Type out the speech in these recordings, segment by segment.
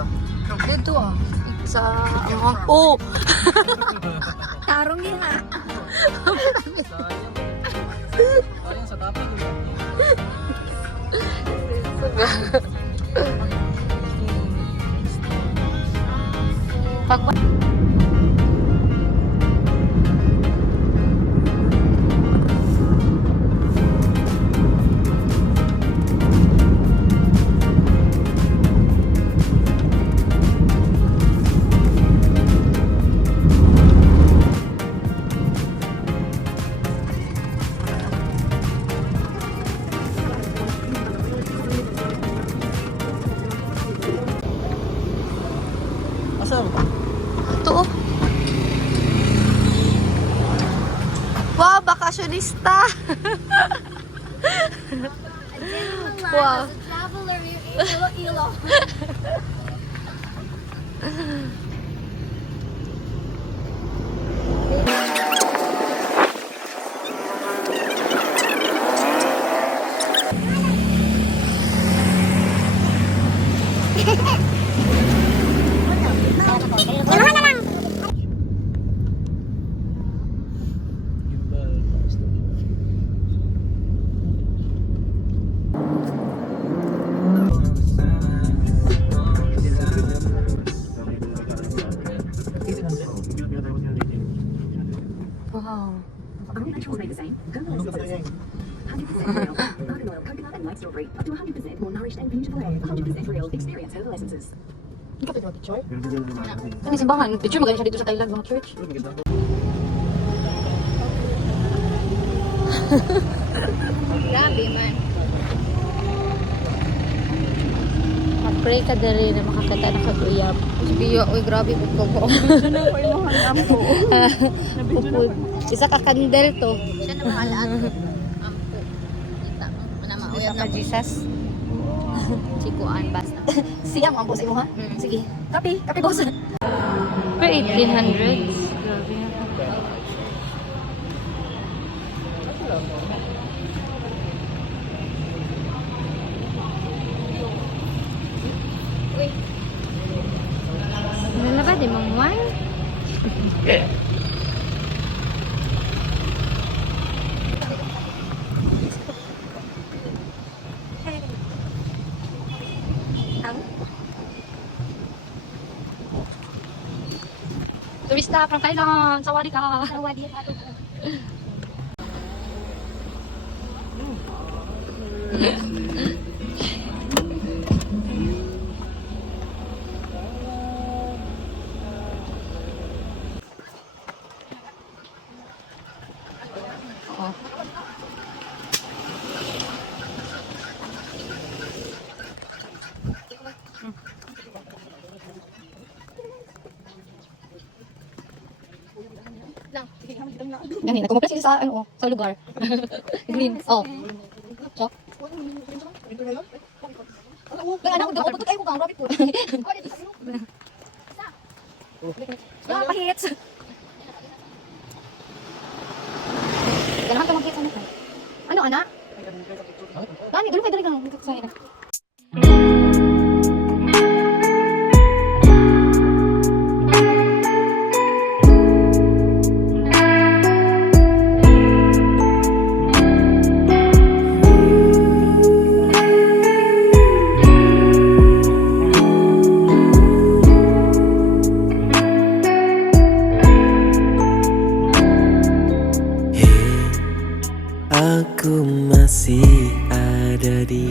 sa? Dito ah. Sa... Oh! Tarong yun ha. Sayang sa tapos. Pag... Asal? Ito oh. Wow, bakasyonista! Wow. Traveler, ilo. Wow. Are all vegetables made the same? Gondola is the same. 100% real. Argan oil, coconut and light strawberry. Up to 100% more nourished and beautiful air. 100% real. Experience herbal essences. Ano simbahan? Picture maganda siya dito sa Thailand, mga church. Grabe man. Mag-pray ka dali na makakita na kaguyab. Biyo, uy, grabe po ko. Pupud. Isa ka kandel to. Siya na mahalaan. Ampo. Kita. Manama. Uyab ka, Jesus. Chikuan, basta. Siyang ang boss mo ha? Sige. Copy boss. Per 1800s. Grabe na. Ano na ba? Di mong wine? Turista from Thailand. Sawadi ka. Sawadi ka. Oh. Ganun, nagkumaplas siya sa, ano, sa lugar. Green. Oh. Chok. Ganun, ako, puto kayo ko kang rabbit po. Ah, pahits. Ganahan ka mag-hits, ano? Ano, anak? Gani, dulu kayo dali ka. Sa ina. Aku masih ada di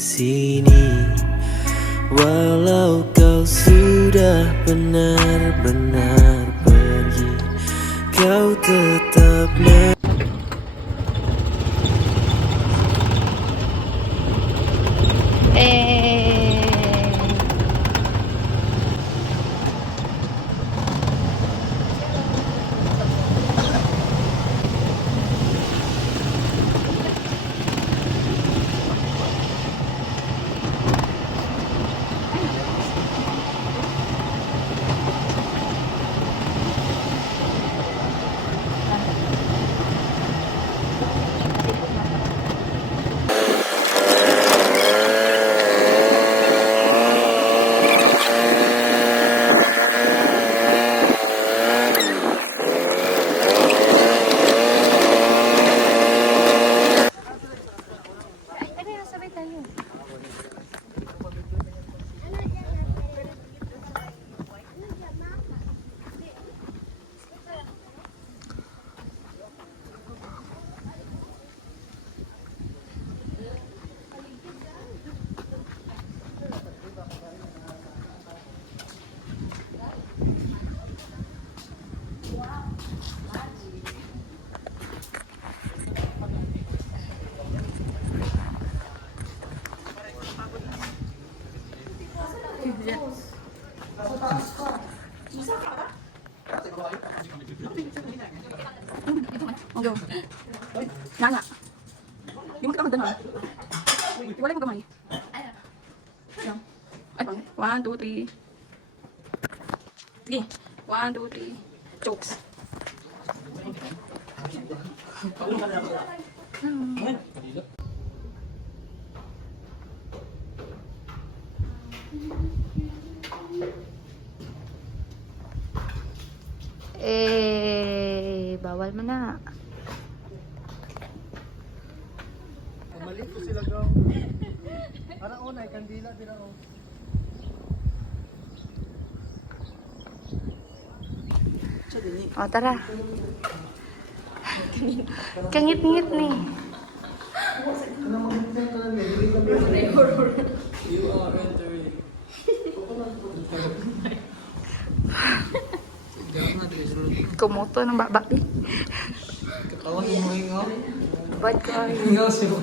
sini, walau kau sudah benar-benar pergi, kau tetap Ogo. Nga nga. Di mo kita magdano. Wala mo gamay. Yan. Ay, pang. 1, 2, 3. Sige. 1, 2, 3. Jokes. Bawal mo na. Mali ko sila gaw. Parang unay, kandila din ako. O, tara. Kangit-ngit ni. You are entering. Kumuto ng babak ni. Katawan mo hingaw. Bad ka. Hingaw siya.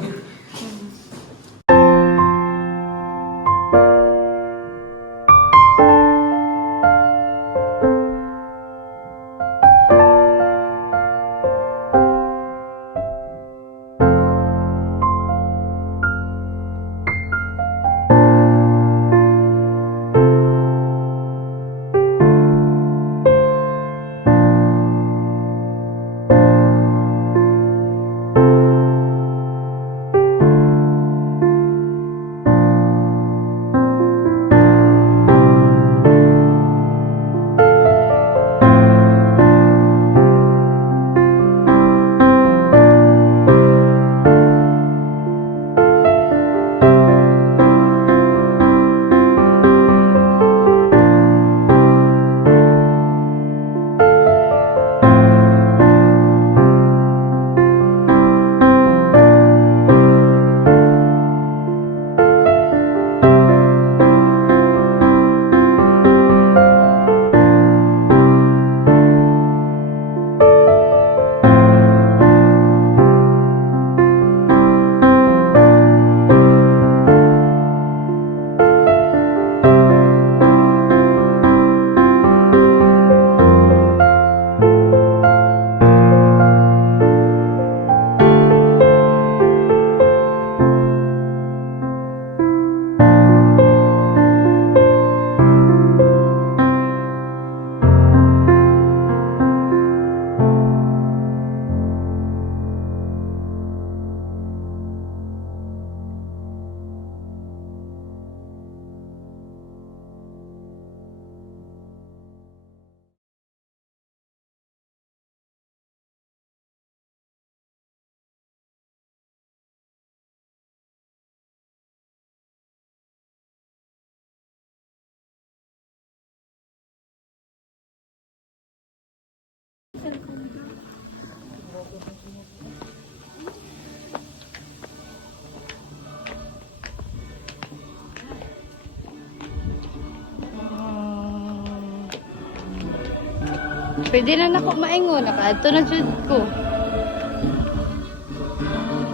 Pwede na ako maingon. Nakaadto na jud ko. Hindi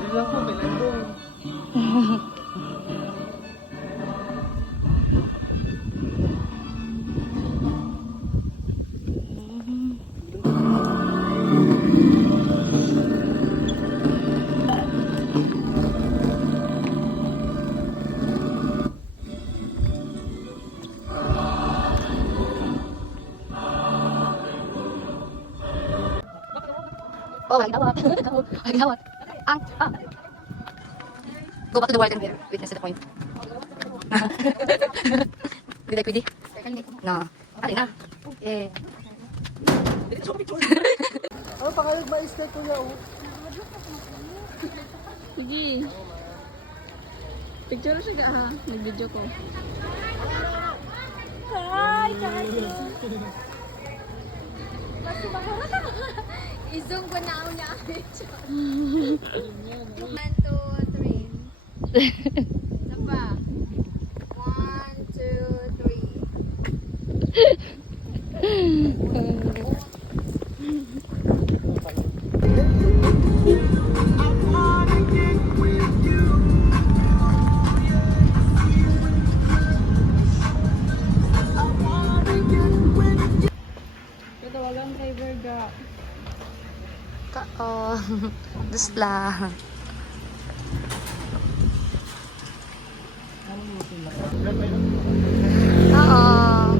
lang ko, bilang ko. Oh, lagi dawat. Lagi dawat. Go back to the water here. Witness to the point. Did I pwede? No. Ate na. Eh. Ano pa kayo ma-stay kuya? Sige. Picture siya ka ha. Nag-video ko. Isong ko na ako na. 1, 2, 3. Isa pa. 1, 2, 3. Katawagan driver ga. Oo. Dus lang. Oo.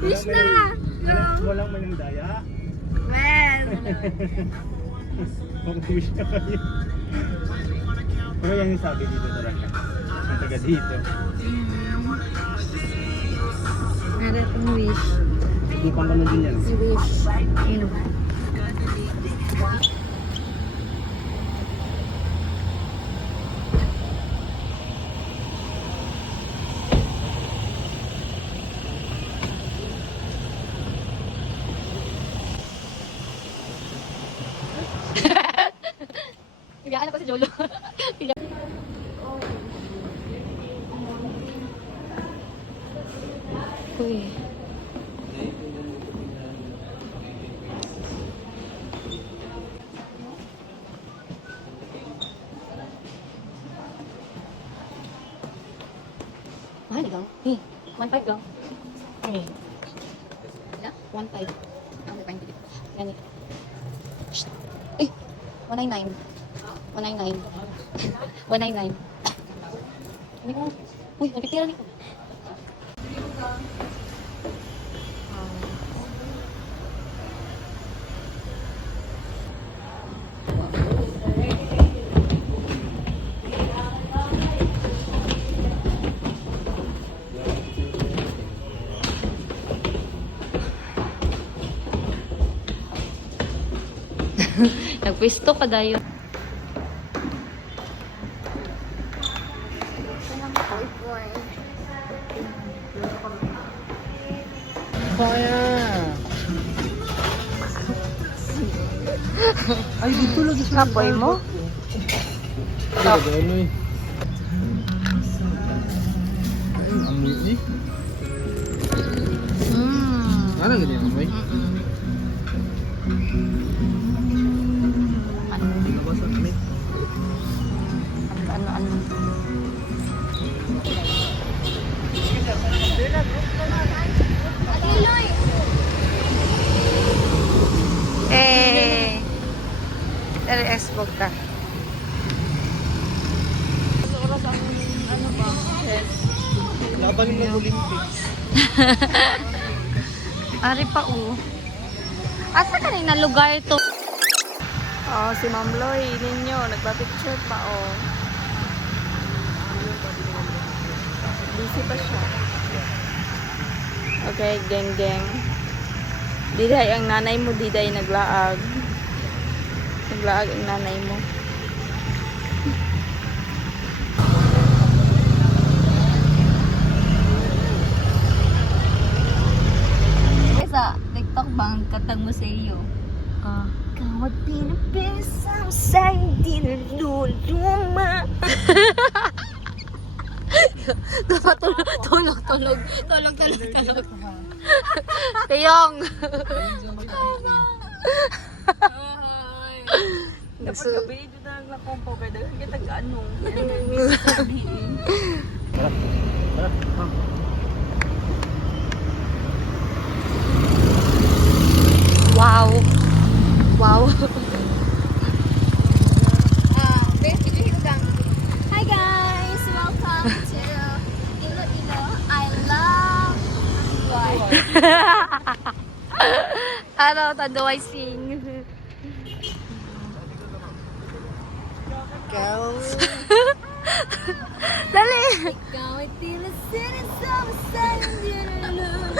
Fish na! Walang manang daya. Man! Pag-wish na kayo. Pero yan yung sabi dito talaga. Ang taga dito. Meron kong wish. Hindi pang ganun din yan. Si wish. Yun. Pigaan ako si Jolo. Uy. Mahal ikaw? 1.5 daw. Ilan? 1.5. Ang may paint dito. Ganit. Shh. 199. 199. 199. Ano ko? Uy, nagkitira nito. Nagpwesto ka dayo. Kaya! Ay, dito lagi sa Kapoy mo? Top. Ano eh? Ay, amoy eh. Ano ganyan amoy? Ano? LS Bogta. Oras ang ano ba? Yes. Laban ng Olympics. Ari pa Asa kanina lugar to? Oh, si Ma'am Loy ninyo, nagpa-picture pa oh. Busy pa siya. Okay, geng. Diday ang nanay mo, Diday naglaag. Naglaag ang nanay mo. Sa TikTok bang katang mo sa iyo? Kawat pinapisa sa hindi naluluma. Tulog. Tiyong. Dapat gabi dito na naglakompo kaya dahil kita ano. Wow. Hi guys! Welcome to Iloilo. I love Buhay. Ano, Tando I sing. Dali! Ikaw ay tila sinisama sa hindi na lumama.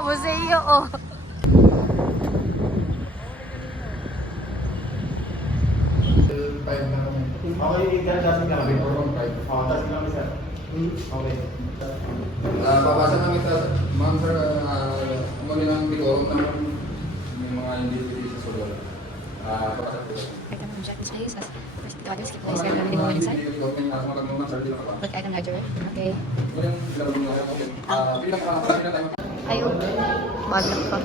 Museo, oh. Okay, dadasig lang kami. Tasig lang isa. Okay. Papasok namin sa ma'am sir, kami ng bigorong naman yung mga hindi sa sugal. Papasok ko. Item on checklist please. As first the orders, keep the scan and go inside. Look item ledger. Okay. Ayun. Bagak pa.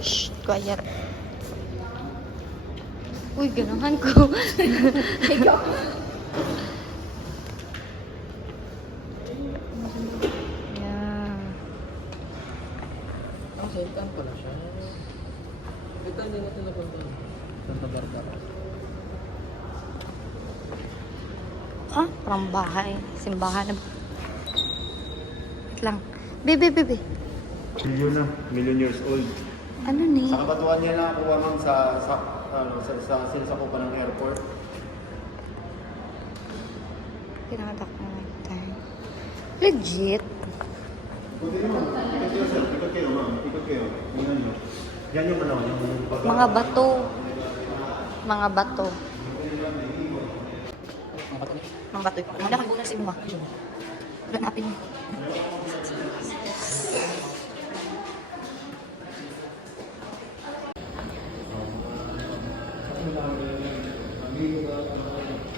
Shh, quiet. Uy, ganahan ko. Ikaw. Yeah. Ah, parang bahay. Simbahan na. Wait lang. Bebe. Million years old. Ano ni? Sa kabatuan niya nakakuha ma'am sa sinasakupan ng airport. Pinakatak na like time. Legit? Ikot kayo ma'am. Ikot kayo. Tingnan niyo. Yan yung ano, yung Mga bato. Mga bato. Mga bato. Mga nakagunan si Muma. Wala napin mo.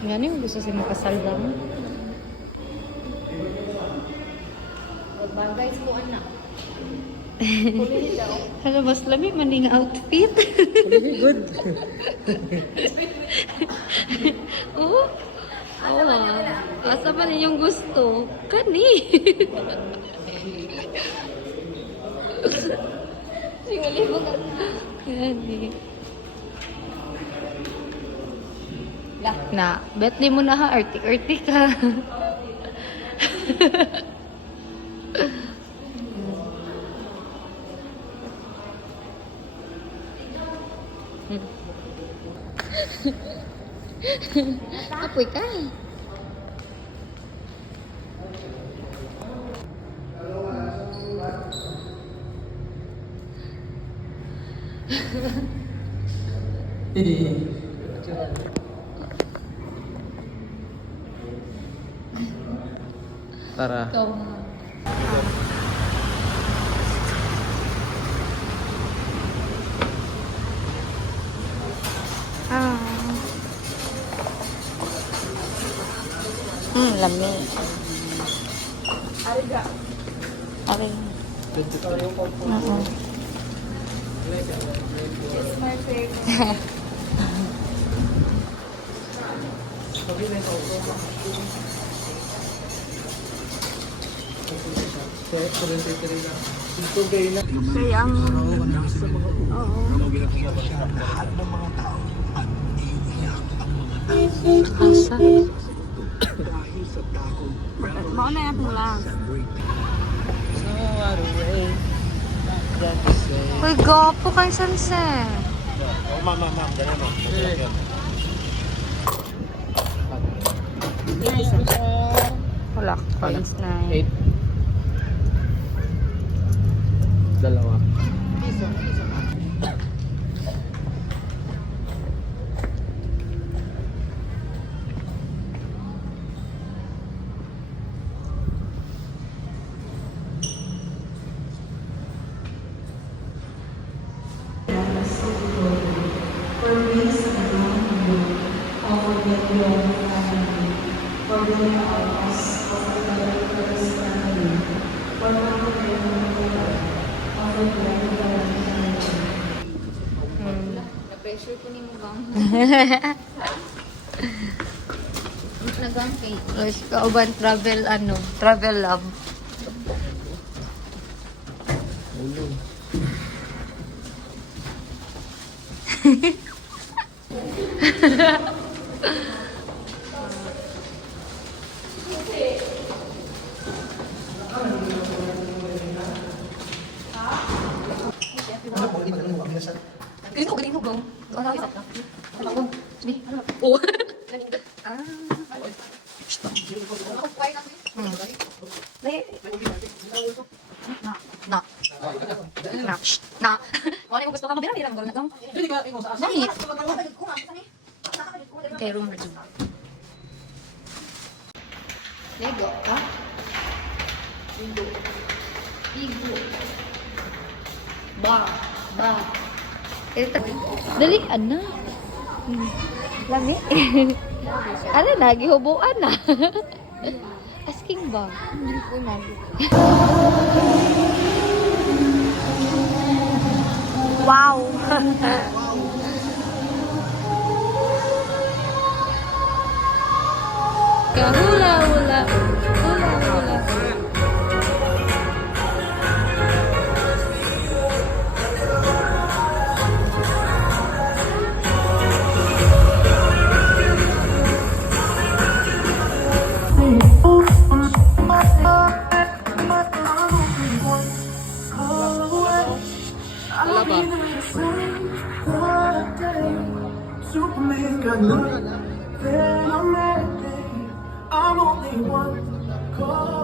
Yan yung gusto siya makasal lang. Bagay ko anak. Hala, mas lami maning outfit. Good. Oh. Asa pa rin yung gusto? Kani. Singuli mo ka. Kani. Na, bet di mo na ha, arty-arty ka. Apoy ka. Tara. Lami. Ariga. It's my favorite. Kaya ang asa? Mauna yan itong lang. Uy, gapo kay Sanse. Ma'am. Ganyan ma'am. Wala, coins na yun. 8. Dalawa. Na-pressure ko ni mo bang? Nagang cake. Guys, kauban travel love. Oo. Na. Wala mo gusto ka mabira, bira mo na lang. Bakit? Okay, room review. Lego ka? Igo. Ba. Dali, ano? Lami. Ano na, gihubuan na. Asking ba? Hindi ko na. Wow. Hula-hula. Hula-hula. Wala ba? Superman got love, then I'm only one call